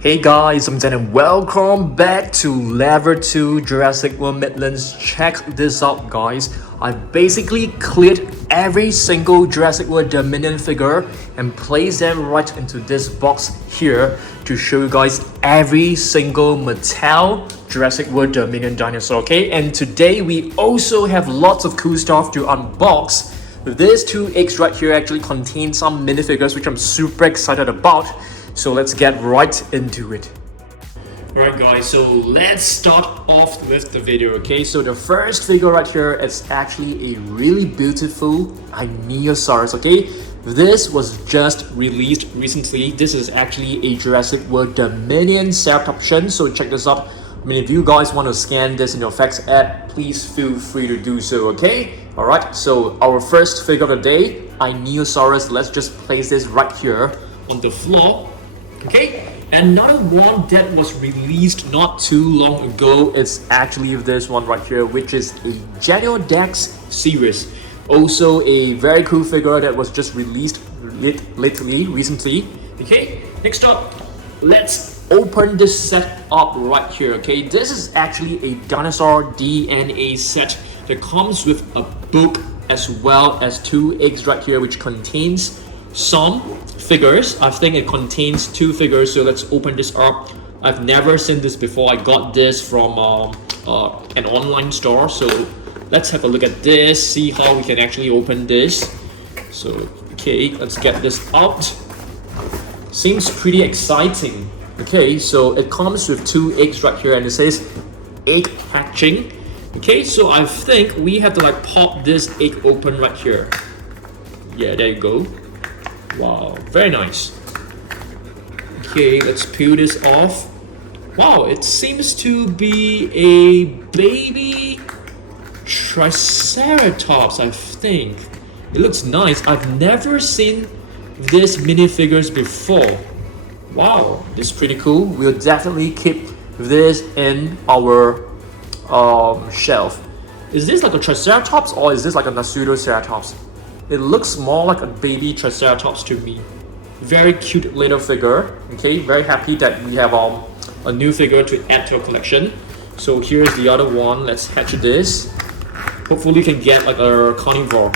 Hey guys, I'm Dan and welcome back to Level 2 Jurassic World Midlands. Check this out guys. I basically cleared every single Jurassic World Dominion figure and placed them right into this box here to show you guys every single Mattel Jurassic World Dominion dinosaur, okay? And today we also have lots of cool stuff to unbox. These two eggs right here actually contain some minifigures which I'm super excited about. So let's get right into it. Alright guys, so let's start off with the video, okay? So the first figure right here is actually a really beautiful Dinosaurs, okay? This was just released recently. This is actually a Jurassic World Dominion set option, so check this out. I mean, if you guys want to scan this in your fax app, please feel free to do so, okay? Alright, so our first figure of the day, Dinosaurs. Let's just place this right here on the floor. Okay, another one that was released not too long ago is actually this one right here, which is a Giganotosaurus series. Also a very cool figure that was just released recently. Okay, next up, let's open this set up right here. Okay, this is actually a dinosaur DNA set that comes with a book as well as two eggs right here, which contains some figures. I think it contains two figures, so let's open this up. I've never seen this before. I got this from an online store, so let's have a look at this, see how we can actually open this. So okay, let's get this out. Seems pretty exciting. Okay, so it comes with two eggs right here and it says egg hatching. Okay, so I think we have to like pop this egg open right here. Yeah, there you go. Wow, very nice. Okay, let's peel this off. Wow, it seems to be a baby Triceratops, I think. It looks nice. I've never seen these minifigures before. Wow, this is pretty cool. We'll definitely keep this in our shelf. Is this like a Triceratops or is this like a Pseudoceratops? It looks more like a baby Triceratops to me. Very cute little figure. Okay, very happy that we have a new figure to add to our collection. So here's the other one. Let's hatch this. Hopefully we can get like a carnivore.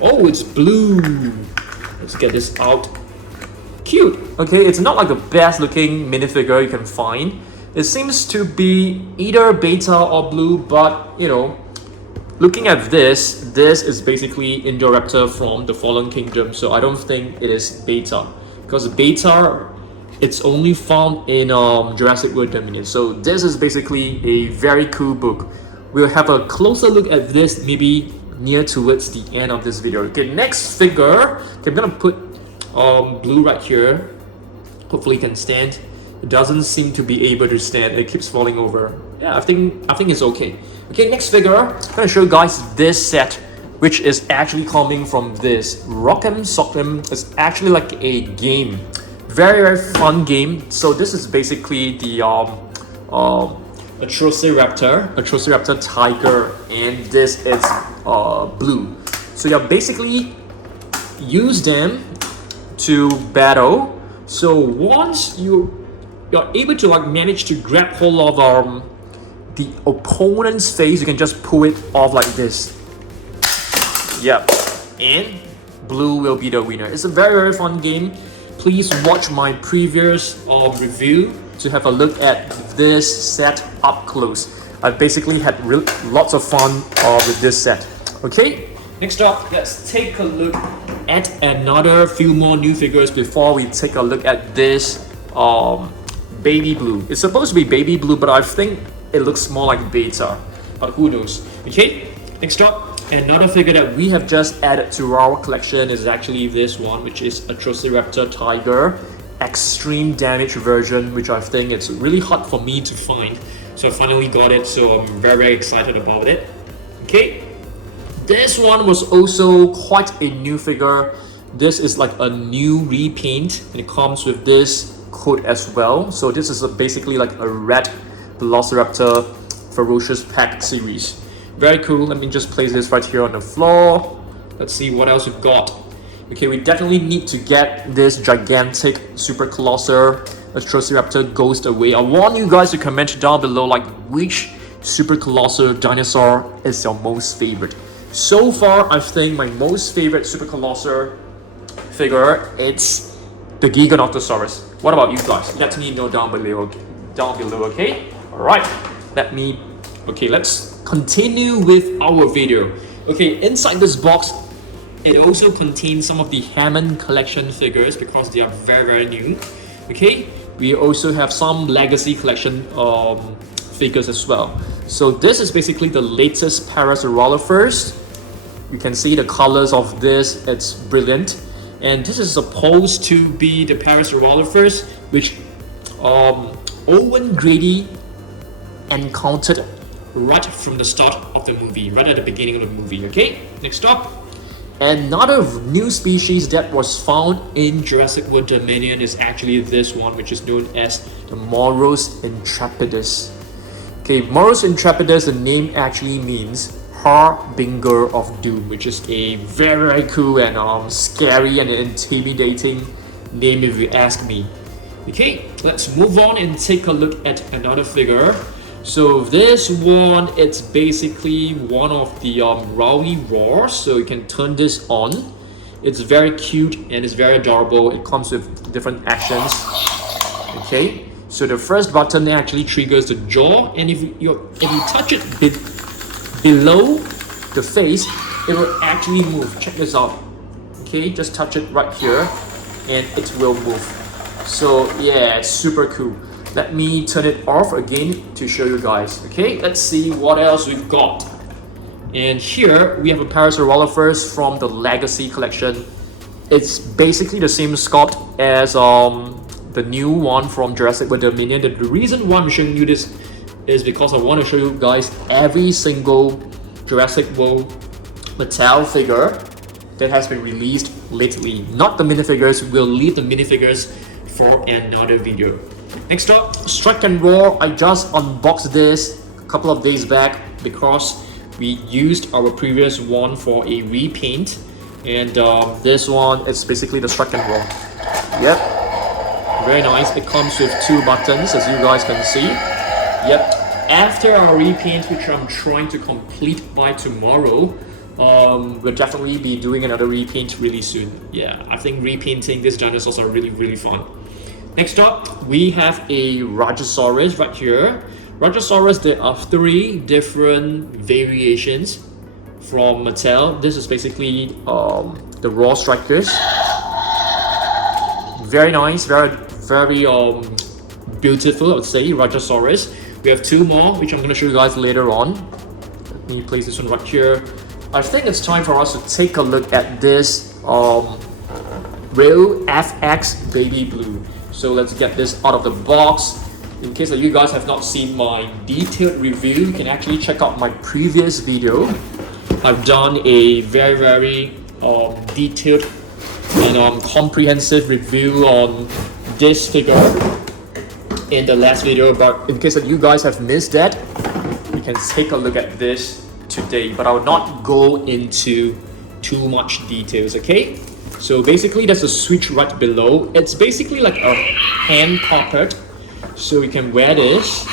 Oh, it's blue. Let's get this out. Cute. Okay, it's not like the best looking minifigure you can find. It seems to be either beta or blue, but you know, looking at this is basically Indoraptor from the Fallen Kingdom, so I don't think it is beta. Because beta, it's only found in Jurassic World Dominion. So this is basically a very cool book. We'll have a closer look at this maybe near towards the end of this video. Okay, next figure. Okay, I'm gonna put blue right here. Hopefully it can stand. It doesn't seem to be able to stand. It keeps falling over. Yeah, I think it's okay. Okay, next figure. I'm gonna show you guys this set, which is actually coming from this Rock'em Sock'em. It's actually like a game, very fun game. So this is basically the Atrociraptor tiger, and this is blue. So you basically use them to battle. So once you're able to like manage to grab hold of the opponent's face, you can just pull it off like this. Yep, and blue will be the winner. It's a very fun game. Please watch my previous review to have a look at this set up close. I basically had lots of fun with this set. Okay, next up, let's take a look at another few more new figures before we take a look at this baby blue. It's supposed to be baby blue, but I think it looks more like beta, but who knows. Okay, next up, another figure that we have just added to our collection is actually this one, which is Atrociraptor tiger extreme damage version, which I think it's really hard for me to find. So I finally got it, so I'm very excited about it. Okay, this one was also quite a new figure. This is like a new repaint, and it comes with this coat as well. So this is basically like a red Velociraptor Ferocious Pack series. Very cool. Let me just place this right here on the floor. Let's see what else we've got. Okay, we definitely need to get this gigantic Super Colossal Velociraptor goes away. I want you guys to comment down below like which super colossal dinosaur is your most favorite. So far, I think my most favorite super colossal figure it's the Giganotosaurus. What about you guys? Let me know down below. Okay? Alright. Let's continue with our video. Okay, inside this box, it also contains some of the Hammond Collection Figures because they are very new. Okay, we also have some Legacy Collection figures as well. So this is basically the latest Parasaurolophus. You can see the colors of this, it's brilliant. And this is supposed to be the Parasaurolophus which Owen Grady encountered right from the start of the movie, right at the beginning of the movie. Okay, next up. Another new species that was found in Jurassic World Dominion is actually this one, which is known as the Moros Intrepidus. Okay, Moros Intrepidus, the name actually means Harbinger of Doom, which is a very cool and scary and intimidating name if you ask me. Okay, let's move on and take a look at another figure. So this one, it's basically one of the Rowley Roars. So you can turn this on. It's very cute and it's very adorable. It comes with different actions. Okay, so the first button actually triggers the jaw, and if you touch it below the face, it will actually move. Check this out. Okay, just touch it right here, and it will move. So yeah, it's super cool. Let me turn it off again to show you guys. Okay, let's see what else we've got. And here we have a Parasaurolophus from the Legacy Collection. It's basically the same sculpt as the new one from Jurassic World Dominion. The reason why I'm showing you this is because I want to show you guys every single Jurassic World Mattel figure that has been released lately. Not the minifigures, we'll leave the minifigures for another video. Next up, Strike N Roar. I just unboxed this a couple of days back because we used our previous one for a repaint, and this one is basically the Strike N Roar. Yep, very nice. It comes with two buttons, as you guys can see. Yep. After our repaint, which I'm trying to complete by tomorrow, we'll definitely be doing another repaint really soon. Yeah, I think repainting these dinosaurs are really fun. Next up, we have a Rajasaurus right here. Rajasaurus, there are 3 different variations from Mattel. This is basically the Raw Strikers. Very nice, very beautiful, I would say, Rajasaurus. We have 2 more, which I'm going to show you guys later on. Let me place this one right here. I think it's time for us to take a look at this Real FX Baby Blue. So let's get this out of the box. In case that you guys have not seen my detailed review, you can actually check out my previous video. I've done a very detailed and comprehensive review on this figure in the last video, but in case that you guys have missed that, you can take a look at this today, but I will not go into too much details. Okay, so basically there's a switch right below. It's basically like a hand puppet, so you can wear this.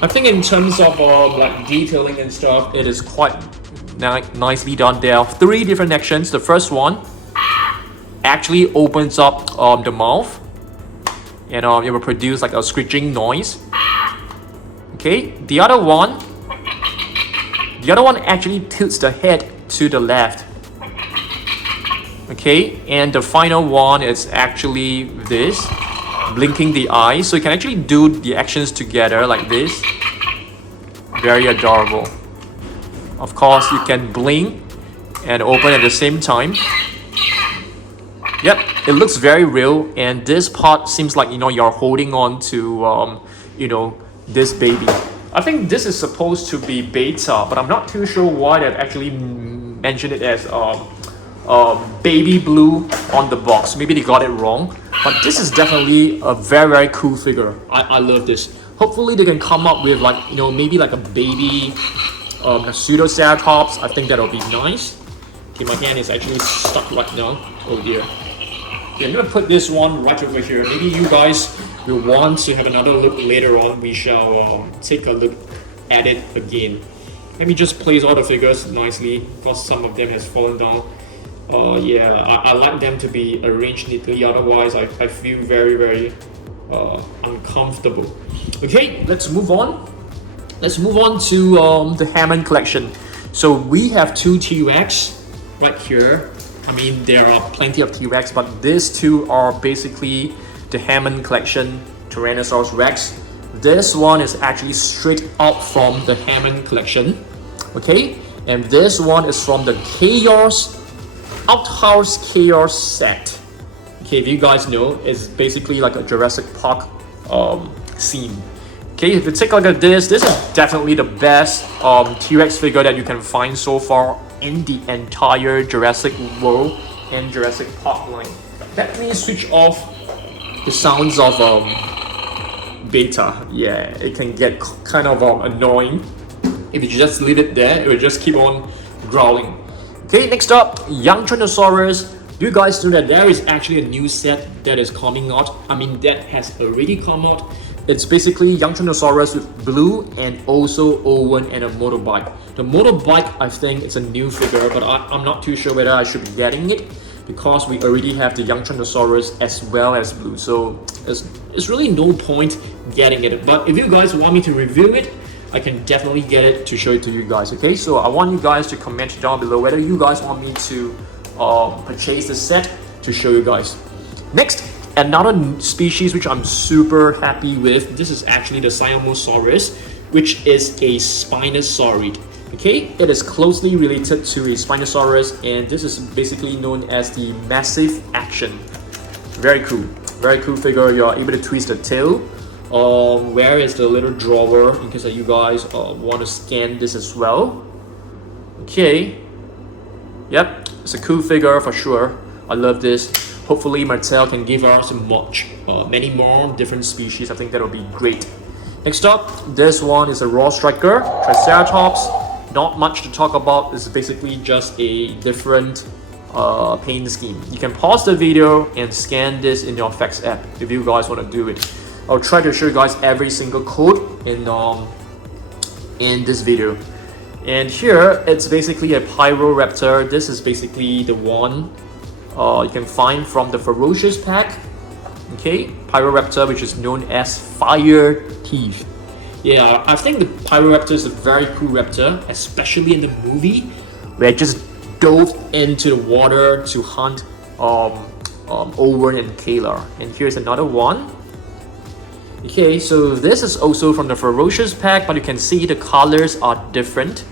I think in terms of like detailing and stuff, it is quite nicely done. There are 3 different actions. The first one actually opens up the mouth, and it will produce like a screeching noise. Okay, the other one actually tilts the head to the left. Okay, and the final one is actually this, blinking the eyes. So you can actually do the actions together like this. Very adorable. Of course, you can blink and open at the same time. Yep, it looks very real, and this part seems like, you know, you're holding on to you know, this baby. I think this is supposed to be beta, but I'm not too sure why they've actually mentioned it as baby blue on the box. Maybe they got it wrong, but this is definitely a very cool figure. I love this. Hopefully they can come up with, like, you know, maybe like a baby a pseudoceratops. I think that'll be nice. Okay, my hand is actually stuck right now. Oh dear. Okay, I'm gonna put this one right over here. Maybe you guys we want to have another look later on, we shall take a look at it again. Let me just place all the figures nicely because some of them has fallen down. Yeah, I like them to be arranged neatly, otherwise I feel very uncomfortable. Okay, let's move on. Let's move on to the Hammond collection. So we have two T-Rex right here. I mean, there are plenty of T-Rex, but these two are basically the Hammond collection Tyrannosaurus Rex. This one is actually straight out from the Hammond collection. Okay, and this one is from the Chaos Outhouse Chaos set. Okay, if you guys know, it's basically like a Jurassic Park scene. Okay, if you take a look at this, this is definitely the best T-Rex figure that you can find so far in the entire Jurassic World and Jurassic Park line. Let me switch off the sounds of beta. Yeah, it can get kind of annoying. If you just leave it there, it will just keep on growling. Okay, next up, Young Tyrannosaurus. You guys know that there is actually a new set that is coming out. I mean, that has already come out. It's basically Young Tyrannosaurus with blue and also Owen and a motorbike. The motorbike, I think it's a new figure, but I'm not too sure whether I should be getting it because we already have the Young Tyrannosaurus as well as blue. So there's really no point getting it. But if you guys want me to review it, I can definitely get it to show it to you guys. Okay, so I want you guys to comment down below whether you guys want me to purchase the set to show you guys. Next, another species which I'm super happy with. This is actually the Siamosaurus, which is a Spinosaurid. Okay, it is closely related to a Spinosaurus, and this is basically known as the Massive Action. Very cool figure. You're able to twist the tail. Where is the little drawer in case you guys want to scan this as well? Okay, yep, it's a cool figure for sure. I love this. Hopefully Mattel can give us many more different species. I think that'll be great. Next up, this one is a raw striker, Triceratops. Not much to talk about. It's basically just a different paint scheme. You can pause the video and scan this in your FX app if you guys want to do it. I'll try to show you guys every single code in this video. And here, it's basically a Pyroraptor. This is basically the one you can find from the Ferocious pack. Okay, Pyroraptor, which is known as Fire Teeth. Yeah, I think the Pyroraptor is a very cool raptor, especially in the movie, where it just dove into the water to hunt Owen and Kayla. And here's another one. Okay, so this is also from the Ferocious pack, but you can see the colors are different.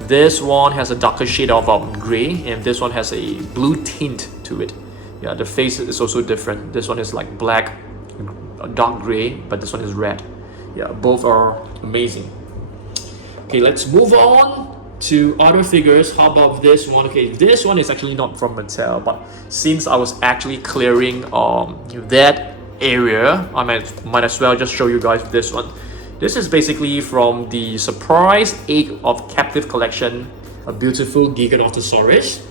This one has a darker shade of gray, and this one has a blue tint to it. Yeah, the face is also different. This one is like black, dark gray, but this one is red. Yeah, both are amazing. Okay, let's move on to other figures. How about this one? Okay, this one is actually not from Mattel, but since I was actually clearing that area, I might as well just show you guys this one. This is basically from the Surprise 8 of Captive Collection, a beautiful Giganotosaurus.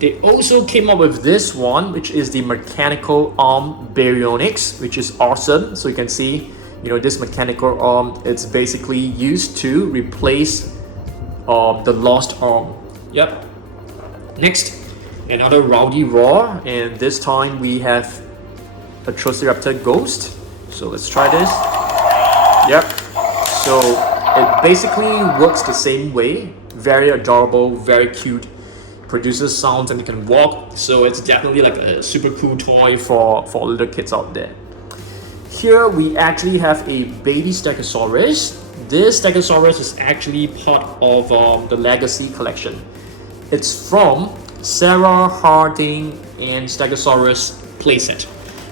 They also came up with this one, which is the Mechanical Arm Baryonyx, which is awesome. So you can see, you know, this mechanical arm, it's basically used to replace the lost arm. Yep. Next, another Rowdy Roar, and this time we have a Triceratops Ghost. So let's try this. Yep. So it basically works the same way. Very adorable, very cute. Produces sounds and it can walk. So it's definitely like a super cool toy for little kids out there. Here we actually have a baby Stegosaurus. This Stegosaurus is actually part of the Legacy collection. It's from Sarah Harding and Stegosaurus playset.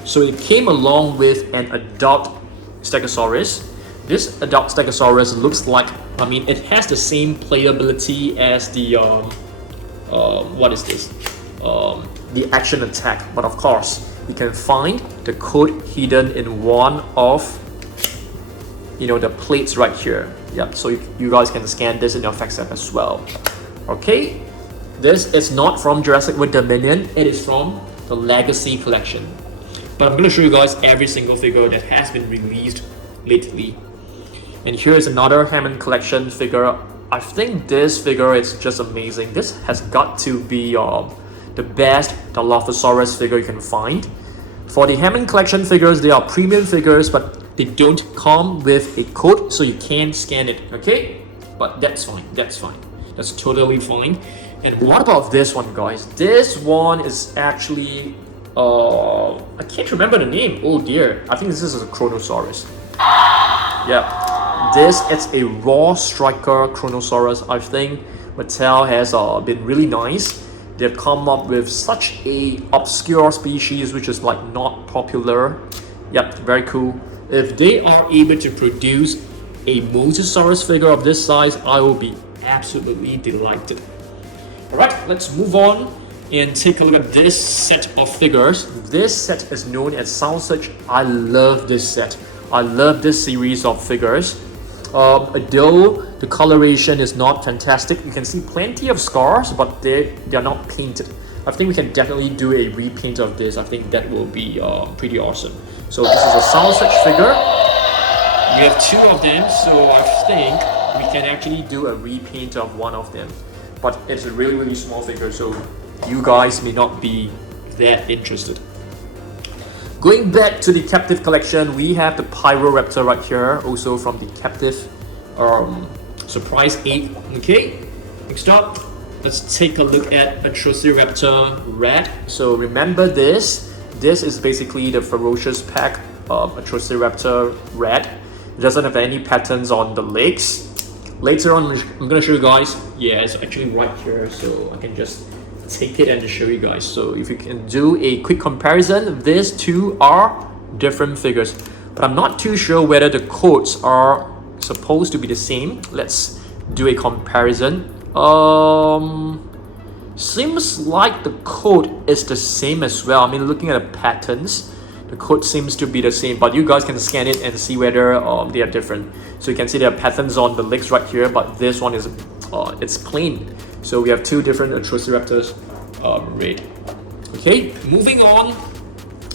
So it came along with an adult Stegosaurus. This adult Stegosaurus looks like, I mean, it has the same playability as the what is this? The action attack, but of course you can find the code hidden in one of, you know, the plates right here. Yep, so you guys can scan this in your FX app as well. Okay, this is not from Jurassic World Dominion, it is from the Legacy collection. but I'm going to show you guys every single figure that has been released lately. And here is another Hammond Collection figure. I think this figure is just amazing. This has got to be the best Dilophosaurus figure you can find. For the Hammond Collection figures, they are premium figures, but they don't come with a code, so you can't scan it, okay? But that's fine, that's fine. That's totally fine. And what about this one, guys? This one is actually, I can't remember the name. Oh dear, I think this is a Carnotaurus. Yeah. This is a raw striker Carnotaurus. I think Mattel has been really nice. They've come up with such a obscure species which is like not popular. Yep, very cool. If they are able to produce a Mosasaurus figure of this size, I will be absolutely delighted. Alright, let's move on and take a look at this set of figures. This set is known as Surge. I love this set. I love this series of figures. Though the coloration is not fantastic, you can see plenty of scars, but they are not painted. I think we can definitely do a repaint of this. I think that will be pretty awesome. So this is a Surge figure. We have two of them, so I think we can actually do a repaint of one of them. But it's a really small figure, so you guys may not be that interested. Going back to the captive collection, we have the Pyroraptor right here, also from the captive Surprise 8. Okay, next up, let's take a look at Atrociraptor Red. So remember this is basically the ferocious pack of Atrociraptor Red. It doesn't have any patterns on the legs. Later on, I'm gonna show you guys. Yeah, it's actually right here, so I can just take it and show you guys. So if you can do a quick comparison, these two are different figures, but I'm not too sure whether the codes are supposed to be the same. Let's do a comparison. Seems like the code is the same as well. I mean, looking at the patterns, the code seems to be the same, but you guys can scan it and see whether they are different. So you can see there are patterns on the legs right here, but this one is it's plain. So we have two different Atrociraptors red. Okay, moving on.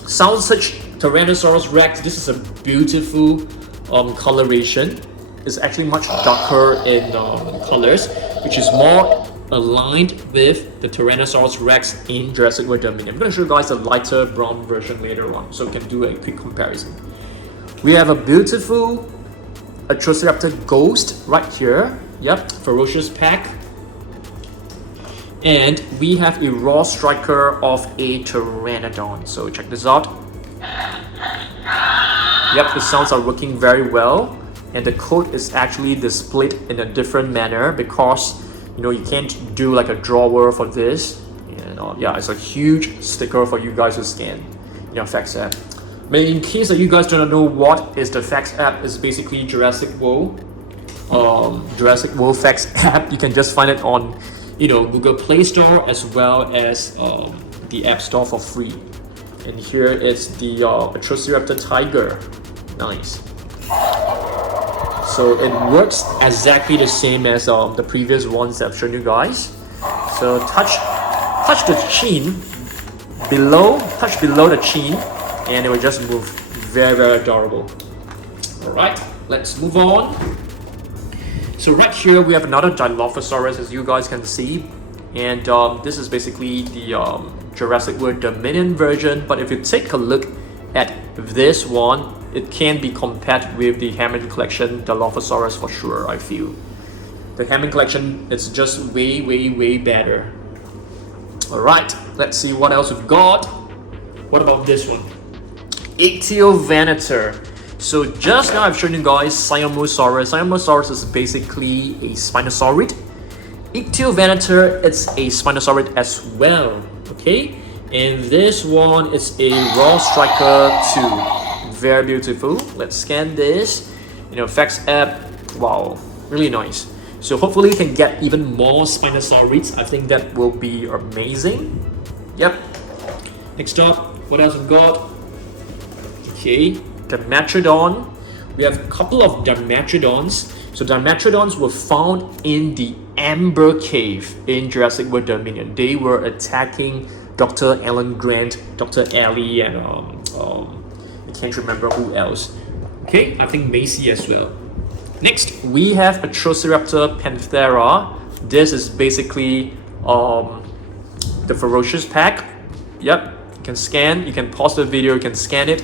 Surge Tyrannosaurus Rex. This is a beautiful coloration. It's actually much darker in colors, which is more aligned with the Tyrannosaurus Rex in Jurassic World Dominion. I'm going to show you guys a lighter brown version later on, so we can do a quick comparison. We have a beautiful Atrociraptor Ghost right here. Yep, ferocious pack. And we have a raw striker of a Pteranodon. So check this out. Yep, the sounds are working very well. And the code is actually displayed in a different manner because you can't do like a drawer for this. And yeah, it's a huge sticker for you guys to scan in your Facts app. But in case that you guys don't know what is the Facts app, is basically Jurassic World Facts app. You can just find it on Google Play Store as well as the App Store for free. And here is the Atrociraptor Tiger. Nice. So it works exactly the same as the previous ones that I've shown you guys. So touch the chin touch below the chin, and it will just move. Very adorable. Alright, let's move on. So right here we have another Dilophosaurus, as you guys can see, and this is basically the Jurassic World Dominion version. But if you take a look at this one, it can be compared with the Hammond Collection Dilophosaurus for sure. I feel the Hammond Collection is just way better. Alright, let's see what else we've got. What about this one? Ichthyovenator. So just now I've shown you guys Siamosaurus. Siamosaurus is basically a Spinosaurid. Ichthyovenator, it's a Spinosaurid as well. Okay, and this one is a raw striker 2. Very beautiful. Let's scan this. Facts app. Wow, really nice. So hopefully you can get even more Spinosaurids. I think that will be amazing. Yep. Next up, what else we've got? Okay, Dimetrodon. We have a couple of Dimetrodons. So Dimetrodons were found in the Amber Cave in Jurassic World Dominion. They were attacking Dr. Alan Grant, Dr. Ellie, and I can't remember who else. Okay, I think Macy as well. Next, we have Atrociraptor Panthera. This is basically the Ferocious pack. Yep, you can scan, you can pause the video, you can scan it.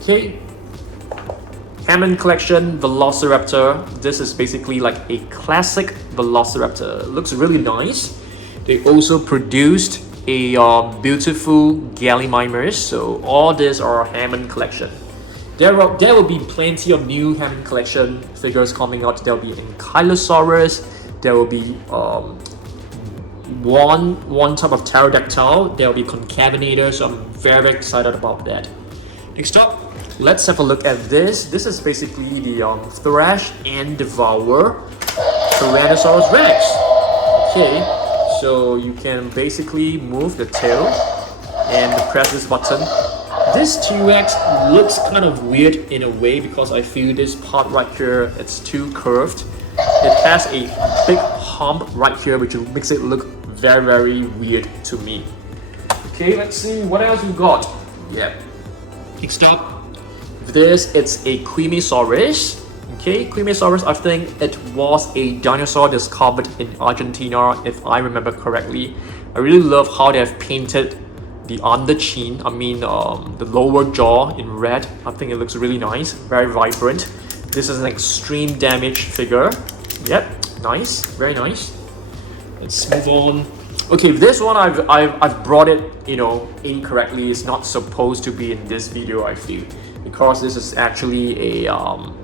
Okay. Hammond Collection Velociraptor. This is basically like a classic Velociraptor. It looks really nice. They also produced a beautiful Gallimimus. So all these are Hammond Collection. There will be plenty of new Hammond Collection figures coming out. There will be Ankylosaurus. There will be one type of pterodactyl. There will be Concavenator. So I'm very excited about that. Next up, let's have a look at this. This is basically the Thrash N Devour Tyrannosaurus Rex. Okay, so you can basically move the tail and press this button. This T-Rex looks kind of weird in a way because I feel this part right here, it's too curved. It has a big hump right here which makes it look very weird to me. Okay, let's see what else we got. Yeah. Next up, this it's a Quimisaurus. Okay, Quimisaurus, I think it was a dinosaur discovered in Argentina, if I remember correctly. I really love how they have painted the underchin, the lower jaw in red. I think it looks really nice, very vibrant. This is an extreme damage figure. Yep, nice, very nice. Let's move on. Okay, this one I've brought it, incorrectly. It's not supposed to be in this video, I feel, because this is actually a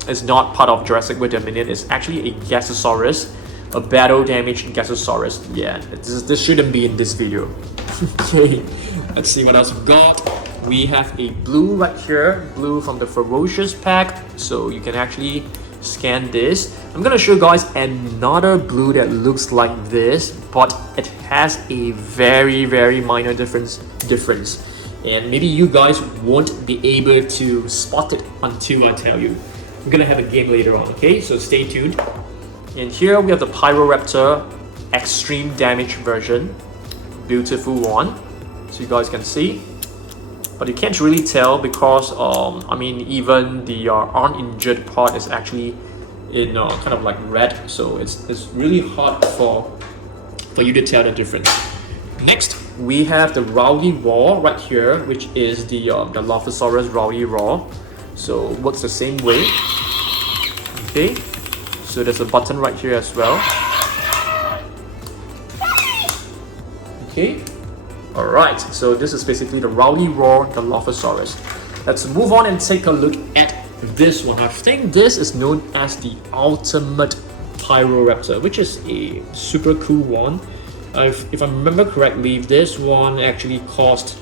it's not part of Jurassic World Dominion. It's actually a Gasosaurus, a battle damage Gasosaurus. Yeah, this shouldn't be in this video. Okay, let's see what else we've got. We have a blue right here, blue from the Ferocious pack. So you can actually scan this. I'm gonna show you guys another blue that looks like this, but it has a very minor difference, and maybe you guys won't be able to spot it until I tell you. We're gonna have a game later on, okay? So stay tuned. And here we have the Pyroraptor extreme damage version. Beautiful one, so you guys can see, but you can't really tell because even the uninjured part is actually in kind of like red, so it's really hard for you to tell the difference. Next, we have the Rowdy Roar right here, which is the Dilophosaurus Rowdy Roar. So works the same way. Okay, so there's a button right here as well. Okay, alright, so this is basically the Rowdy Roar Dilophosaurus. Let's move on and take a look at this one. I think this is known as the Ultimate Pyroraptor, which is a super cool one. If I remember correctly, this one actually cost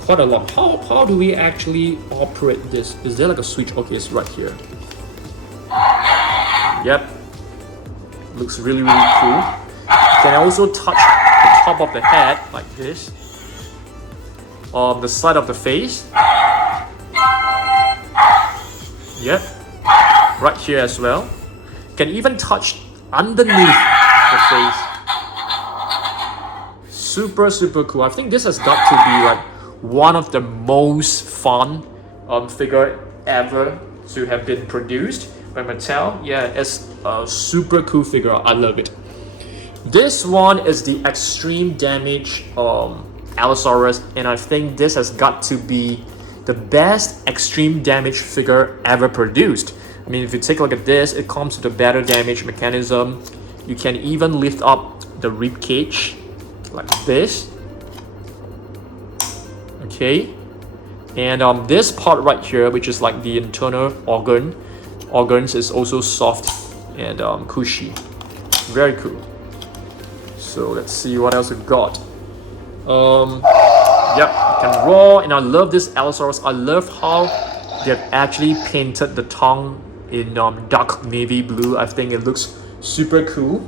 quite a lot. How do we actually operate this? Is there like a switch? Okay, it's right here. Yep, looks really cool. You can also touch the top of the head like this, on the side of the face. Yep, right here as well. You can even touch underneath the face. Super cool. I think this has got to be like one of the most fun figure ever to have been produced by Mattel. Yeah, it's a super cool figure. I love it. This one is the extreme damage Allosaurus, and I think this has got to be the best extreme damage figure ever produced. I mean, if you take a look at this, it comes with a better damage mechanism. You can even lift up the rib cage like this. Okay, and this part right here, which is like the internal organs, is also soft and cushy. Very cool. So let's see what else we've got. Yep, you can roar, and I love this Allosaurus. I love how they've actually painted the tongue in dark navy blue. I think it looks super cool.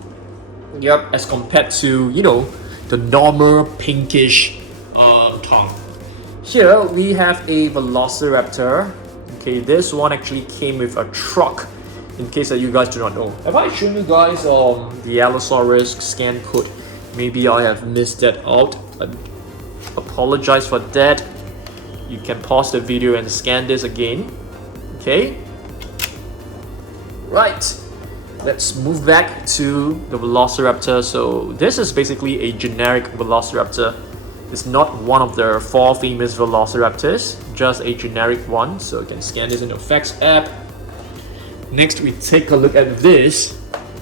Yep, as compared to the normal pinkish tongue. Here we have a Velociraptor. Okay, this one actually came with a truck. In case that you guys do not know, have I shown you guys the Allosaurus scan code? Maybe I have missed that out. I apologize for that. you can pause the video and scan this again. Okay. Right. Let's move back to the Velociraptor. So this is basically a generic Velociraptor. It's not one of the 4 famous Velociraptors, just a generic one. So you can scan this in the Facts app. Next, we take a look at this.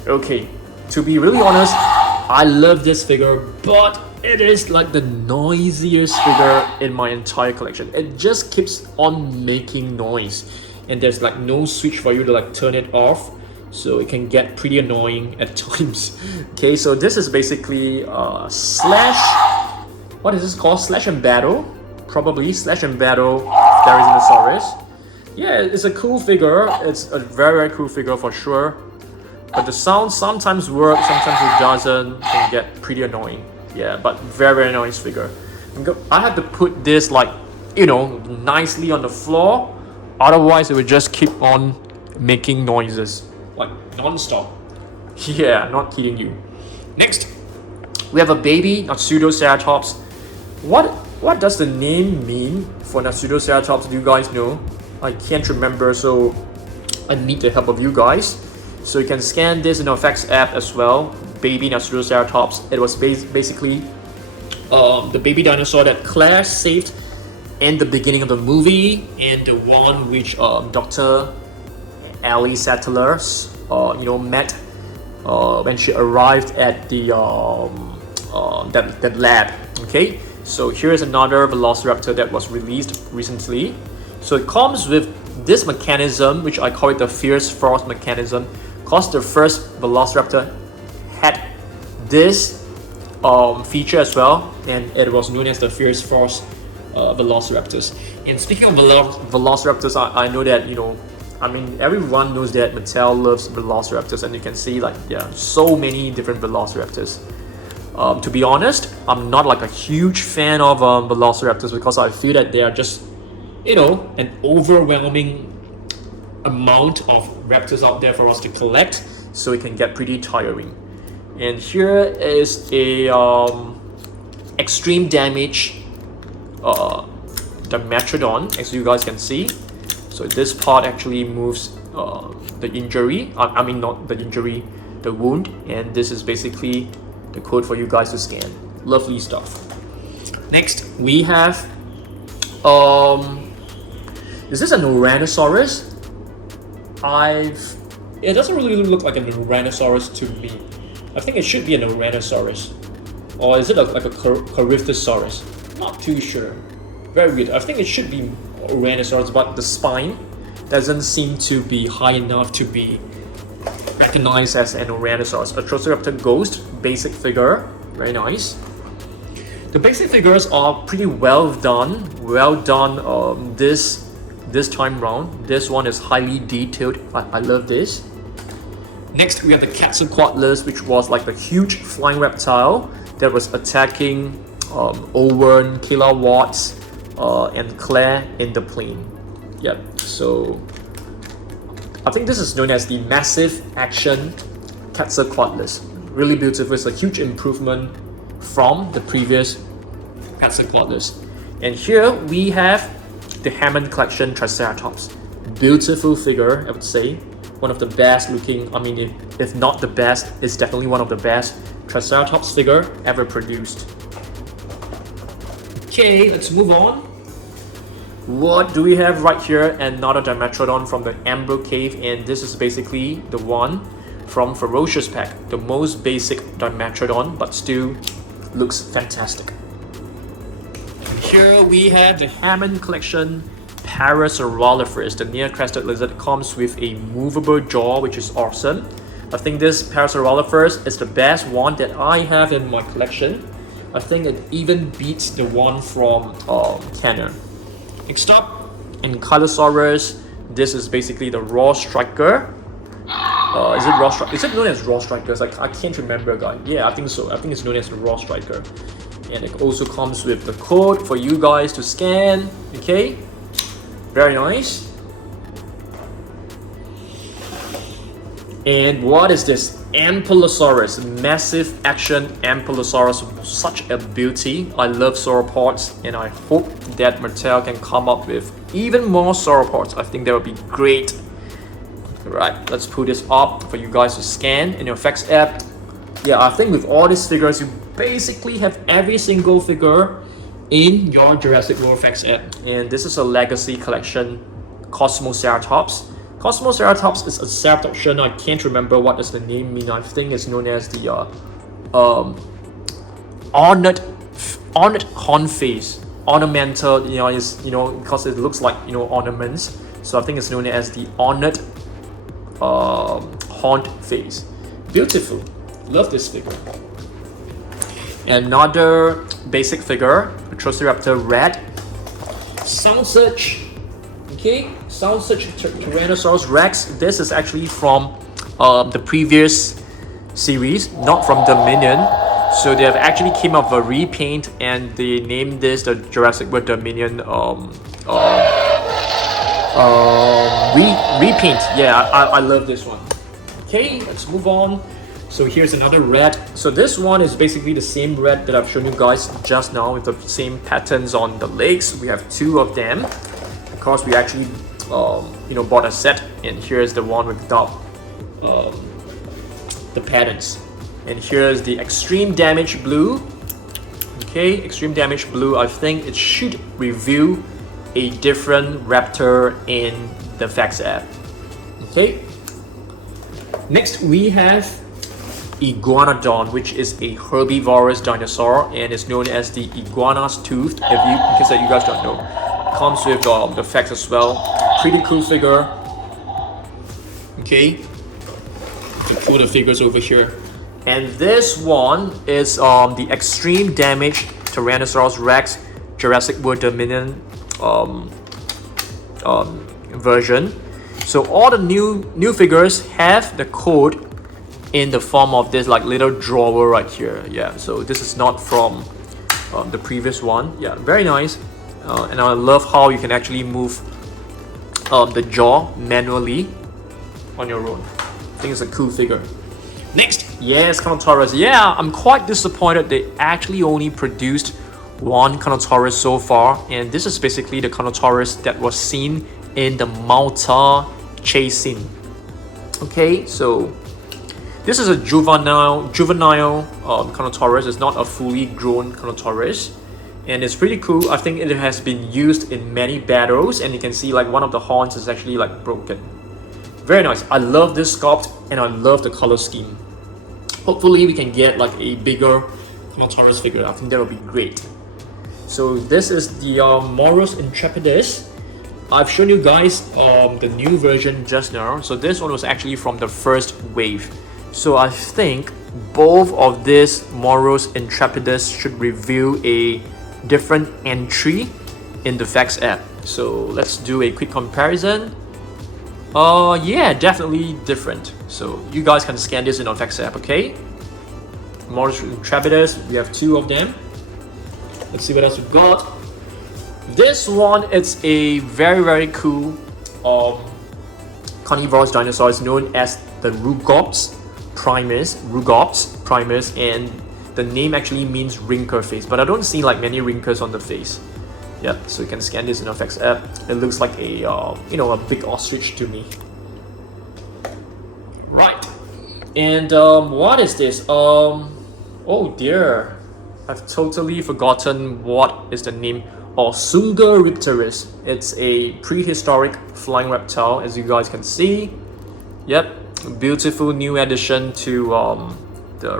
Okay, to be really honest, I love this figure, but it is like the noisiest figure in my entire collection. It just keeps on making noise, and there's like no switch for you to like turn it off. So it can get pretty annoying at times. Okay, so this is basically Slash. What is this called? Slash and Battle? Probably Slash and Battle Dinosaurs. Yeah, it's a cool figure. It's a very cool figure for sure. But the sound sometimes works, sometimes it doesn't. It can get pretty annoying. Yeah, but very nice figure. I had to put this like, you know, nicely on the floor. Otherwise, it would just keep on making noises. Like non-stop. Yeah, not kidding you. Next, we have a baby Pseudoceratops. What does the name mean for Pseudoceratops? Do you guys know? I can't remember, so I need the help of you guys. So you can scan this in the Facts app as well. Baby Pseudoceratops. It was basically the baby dinosaur that Claire saved in the beginning of the movie, and the one which Dr. Ellie Sattlers, met when she arrived at the that lab. Okay, so here's another Velociraptor that was released recently. So it comes with this mechanism, which I call it the Fierce Force mechanism, because the first Velociraptor had this feature as well, and it was known as the Fierce Force Velociraptors. And speaking of Velociraptors, I know that everyone knows that Mattel loves Velociraptors, and you can see like there are so many different Velociraptors. To be honest, I'm not like a huge fan of Velociraptors because I feel that they are just, an overwhelming amount of raptors out there for us to collect, so it can get pretty tiring. And here is a extreme damage Dimetrodon, as you guys can see. So this part actually moves the injury, not the injury, the wound, and this is basically the code for you guys to scan. Lovely stuff. Next, we have, is this a Tyrannosaurus? It doesn't really look like a Tyrannosaurus to me. I think it should be a Tyrannosaurus. Or is it like a Coryphosaurus? Not too sure. Very weird. I think it should be Tyrannosaurus, but the spine doesn't seem to be high enough to be recognized as an Tyrannosaurus. A Triceratops Ghost basic figure, very nice. The basic figures are pretty well done. This time round. This one is highly detailed. I love this. Next, we have the Quetzalcoatlus, which was like the huge flying reptile that was attacking Owen, Kayla Watts, and Claire in the plane. Yep, so I think this is known as the Massive Action Quetzalcoatlus. Really beautiful. It's a huge improvement from the previous Quetzalcoatlus. And here we have the Hammond Collection Triceratops. Beautiful figure, I would say. One of the best looking, if not the best, it's definitely one of the best Triceratops figure ever produced. Okay, let's move on. What do we have right here? Another Dimetrodon from the Amber Cave, and this is basically the one from Ferocious Pack. The most basic Dimetrodon, but still looks fantastic. Here we have the Hammond Collection Parasaurolophus. The near-crested lizard comes with a movable jaw, which is awesome. I think this Parasaurolophus is the best one that I have in my collection. I think it even beats the one from Kenner. Next up, in Colosaurus, this is basically the Raw Striker. Is it Raw Striker? Is it known as Raw Strikers? I can't remember, guys. Yeah, I think so. I think it's known as the Raw Striker. And it also comes with the code for you guys to scan. Okay, very nice. And what is this? Ankylosaurus, massive action Ankylosaurus, such a beauty. I love sauropods, and I hope that Mattel can come up with even more sauropods. I think that would be great. Right, let's put this up for you guys to scan in your effects app. Yeah, I think with all these figures, you basically have every single figure in your Jurassic World effects app. And this is a legacy collection, Cosmoceratops. Cosmoceratops is a ceratopsian. I can't remember what does the name mean. I think it's known as the ornate horn face, ornamental. Is because it looks like ornaments. So I think it's known as the ornate horned face. Beautiful. Love this figure. Another basic figure, Velociraptor Red. Sound Surge. Okay, Sound Surge Tyrannosaurus Rex. This is actually from the previous series, not from Dominion. So they have actually came up with a repaint, and they named this the Jurassic World Dominion repaint. Yeah, I love this one. Okay, let's move on. So here's another red. So this one is basically the same red that I've shown you guys just now with the same patterns on the legs. We have two of them because we actually bought a set, and here's the one without the patterns. And here's the extreme damage blue. Okay, extreme damage blue. I think it should reveal a different raptor in the facts app. Okay, next we have Iguanodon, which is a herbivorous dinosaur and is known as the iguana's tooth. In case that you guys don't know, comes with the facts as well. Pretty cool figure. Okay, put the figures over here. And this one is the extreme damage Tyrannosaurus Rex Jurassic World Dominion version. So all the new figures have the code in the form of this like little drawer right here. Yeah, so this is not from the previous one. Yeah, very nice. And I love how you can actually move the jaw manually on your own. I think it's a cool figure. Next, yes, Carnotaurus. Yeah, I'm quite disappointed they actually only produced one Carnotaurus so far, and this is basically the Carnotaurus that was seen in the Malta chase scene. Okay, so this is a juvenile Carnotaurus. It's not a fully grown Carnotaurus, and it's pretty cool. I think it has been used in many battles, and you can see like one of the horns is actually like broken. Very nice. I love this sculpt, and I love the color scheme. Hopefully we can get like a bigger Carnotaurus figure. I think that would be great. So this is the Moros Intrepidus. I've shown you guys the new version just now. So this one was actually from the first wave. So I think both of these Moros Intrepidus should reveal a different entry in the facts app. So let's do a quick comparison. Yeah, definitely different. So you guys can scan this in our facts app, okay? Moros Intrepidus, we have two of them. Let's see what else we've got. This one is a very cool carnivorous dinosaur. It's known as the Rugops primus, and the name actually means wrinkle face, but I don't see like many wrinkles on the face. Yep, so you can scan this in our effects app. It looks like a a big ostrich to me. Right, and what is this? Oh dear, I've totally forgotten what is the name. Sungaripterus. It's a prehistoric flying reptile, as you guys can see. Yep, beautiful new addition to the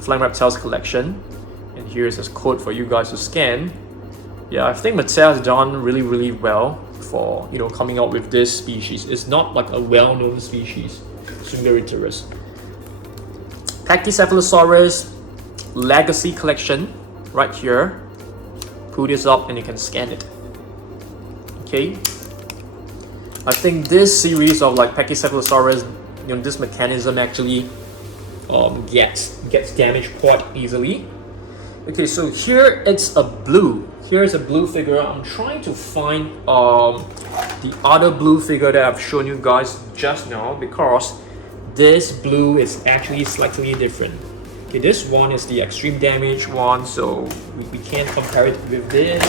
flying reptiles collection. And here's a code for you guys to scan. Yeah, I think Mattel has done really well for coming out with this species. It's not like a well-known species, Sungaripterus. Pachycephalosaurus Legacy Collection, right here. Put this up and you can scan it. Okay, I think this series of like Pachycephalosaurus, this mechanism actually gets damaged quite easily. Okay, so here it's a blue. Here's a blue figure. I'm trying to find the other blue figure that I've shown you guys just now, because this blue is actually slightly different. Okay, this one is the extreme damage one, so we can't compare it with this.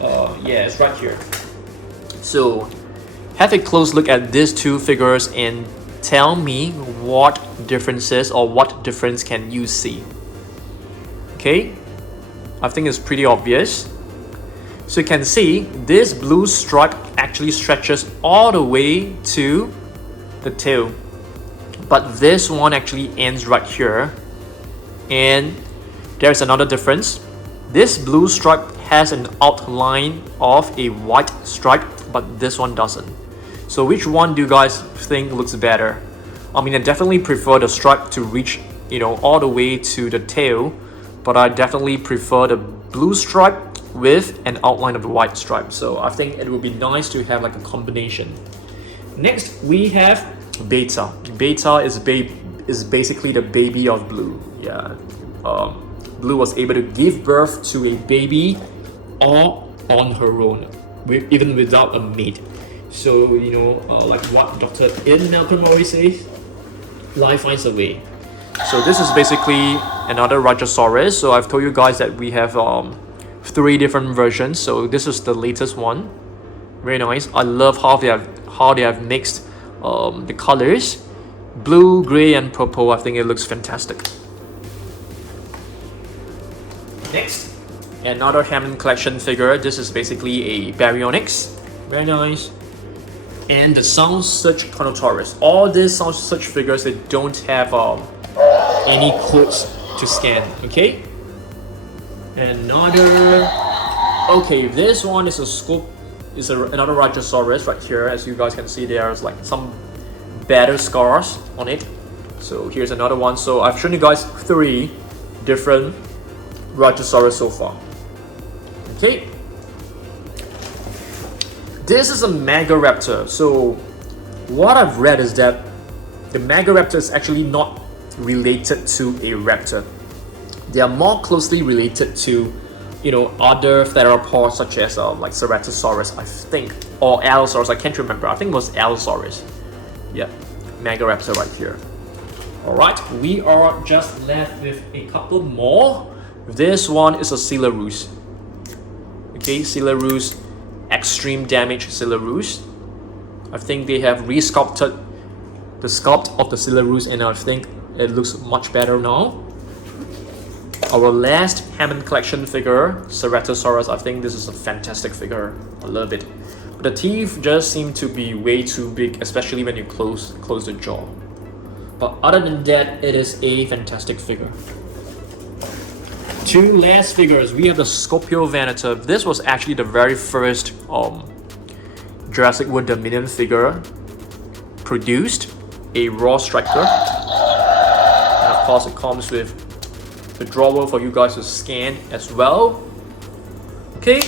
Yeah, it's right here. So have a close look at these two figures and tell me what differences or what difference can you see. Okay, I think it's pretty obvious. So you can see this blue stripe actually stretches all the way to the tail, but this one actually ends right here. And there's another difference. This blue stripe has an outline of a white stripe, but this one doesn't. So which one do you guys think looks better? I mean, I definitely prefer the stripe to reach, all the way to the tail, but I definitely prefer the blue stripe with an outline of the white stripe. So I think it would be nice to have like a combination. Next, we have Beta. Beta is basically the baby of Blue. Yeah, Blue was able to give birth to a baby all on her own, even without a mate. So like what Dr. In Malcolm always says, life finds a way. So this is basically another Rajasaurus. So I've told you guys that we have 3 different versions. So this is the latest one. Very nice. I love how they have mixed the colors, blue, gray, and purple. I think it looks fantastic. Next, another Hammond Collection figure. This is basically a Baryonyx. Very nice. And the Surge Carnotaurus. All these Surge figures, they don't have any codes to scan. Okay. Okay, this one is a scope. Another Rajasaurus right here. As you guys can see, there's like some battle scars on it. So here's another one. So I've shown you guys 3 different Rajasaurus so far. Okay, this is a Megaraptor. So what I've read is that the Megaraptor is actually not related to a raptor. They are more closely related to other theropods such as like Ceratosaurus, I think, or Allosaurus. I can't remember. I think it was Allosaurus. Yeah, Megaraptor right here. Alright, we are just left with a couple more. This one is a Silarus. Okay, Silarus, extreme damage Silarus. I think they have resculpted the sculpt of the Silarus, and I think it looks much better now. Our last Hammond Collection figure, Ceratosaurus. I think this is a fantastic figure. I love it. But the teeth just seem to be way too big, especially when you close the jaw. But other than that, it is a fantastic figure. 2 last figures. We have the Scorpiovanator. This was actually the very first Jurassic World Dominion figure produced, a raw striker. And of course, it comes with the drawer for you guys to scan as well. Okay,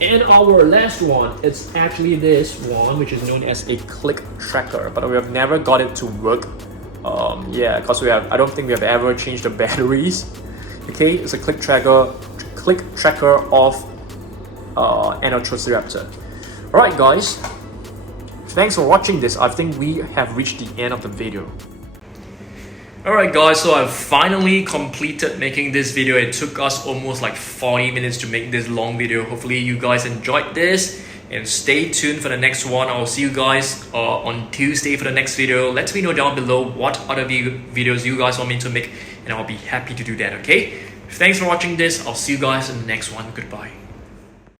and our last one, it's actually this one, which is known as a click tracker, but we have never got it to work. Yeah, because I don't think we have ever changed the batteries. Okay, it's a click tracker of an Velociraptor. Alright guys, thanks for watching this. I think we have reached the end of the video. Alright guys, so I've finally completed making this video. It took us almost like 40 minutes to make this long video. Hopefully you guys enjoyed this, and stay tuned for the next one. I'll see you guys on Tuesday for the next video. Let me know down below what other videos you guys want me to make, and I'll be happy to do that, okay? Thanks for watching this. I'll see you guys in the next one. Goodbye.